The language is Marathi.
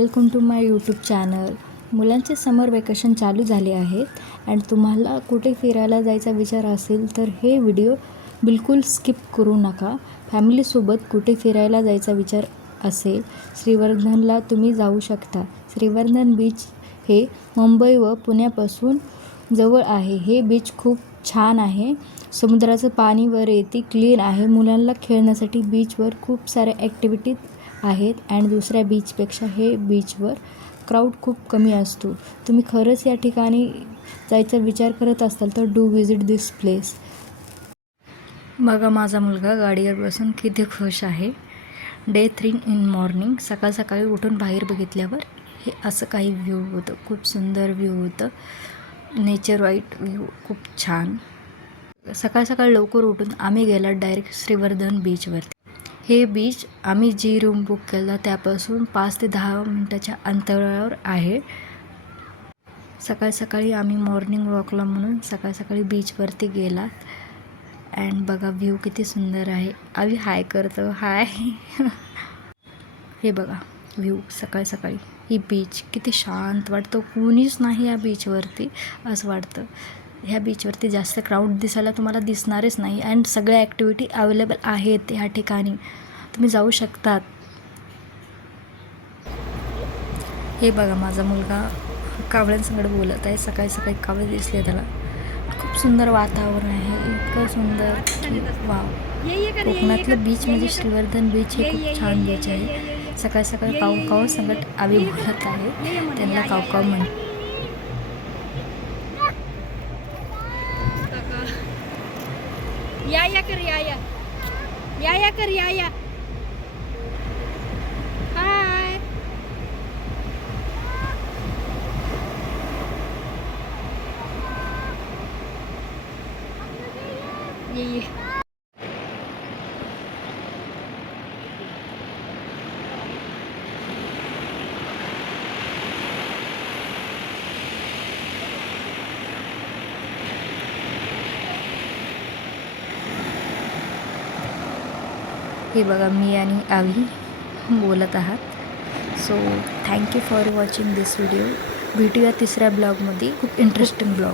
Welcome to my YouTube channel. मुलांचे समर वेकेशन चालू झाले आहेत अँड तुम्हाला कुठे फिरायला जायचा विचार असेल तर हे व्हिडिओ बिलकुल स्किप करू नका. फॅमिलीसोबत कुठे फिरायला जायचा विचार असेल श्रीवर्धनला तुम्ही जाऊ शकता. श्रीवर्धन बीच हे मुंबई व पुण्यापासून जवळ आहे. हे बीच खूप छान आहे. समुद्राचं पाणी व रेती क्लीन आहे. मुलांना खेळण्यासाठी बीचवर खूप साऱ्या ॲक्टिव्हिटीज आहेत अँड दुसऱ्या बीचपेक्षा हे बीचवर क्राऊड खूप कमी असतो. तुम्ही खरंच या ठिकाणी जायचा विचार करत असाल तर डू विजिट दिस प्लेस. बघा माझा मुलगा गाडीवर बसून किती खुश आहे. Day 3 in morning. सकाळ सकाळी उठून बाहेर बघितल्यावर हे असं काही व्ह्यू होतं. खूप सुंदर व्ह्यू होतं. नेचर वाईट व्ह्यू खूप छान. सकाळ सकाळ लवकर उठून आम्ही गेला डायरेक्ट श्रीवर्धन बीचवरती. हे बीच आम्ही जी रूम बुक केला त्यापासून 5 ते 10 मिनटाच्या अंतरावर आहे. सकाळ सकाळी आम्ही मॉर्निंग वॉकला म्हणून सकाळ सकाळी बीचवरती गेला अँड बघा व्ह्यू किती सुंदर आहे. आम्ही हाय करतो हाय. हे बघा व्ह्यू सकाळ सकाळी. ही बीच किती शांत वाटतं. कोणीच नाही या बीचवरती असं वाटतं. ह्या बीचवरती जास्त क्राऊड दिसायला तुम्हाला दिसणारच नाही अँड सगळ्या ॲक्टिव्हिटी अवेलेबल आहेत ह्या ठिकाणी. तुम्ही जाऊ शकतात. हे बघा माझा मुलगा कावळ्यांसंगड बोलत आहे. सकाळी सकाळी कावळे दिसले त्याला. खूप सुंदर वातावरण आहे. इतकं सुंदर की वाव. कोकणातलं बीच म्हणजे श्रीवर्धन बीच हे खूप छान बीच आहे. सकाळी सकाळी काव संगट आम्ही बोलत आहे. त्यांना काव म्हणतात. या कर या कर या हाय. ये हे बघा मी आणि आवी बोलत आहात. So thank you for watching this video. भेटूया तिसऱ्या ब्लॉगमध्ये. खूप इंटरेस्टिंग ब्लॉग.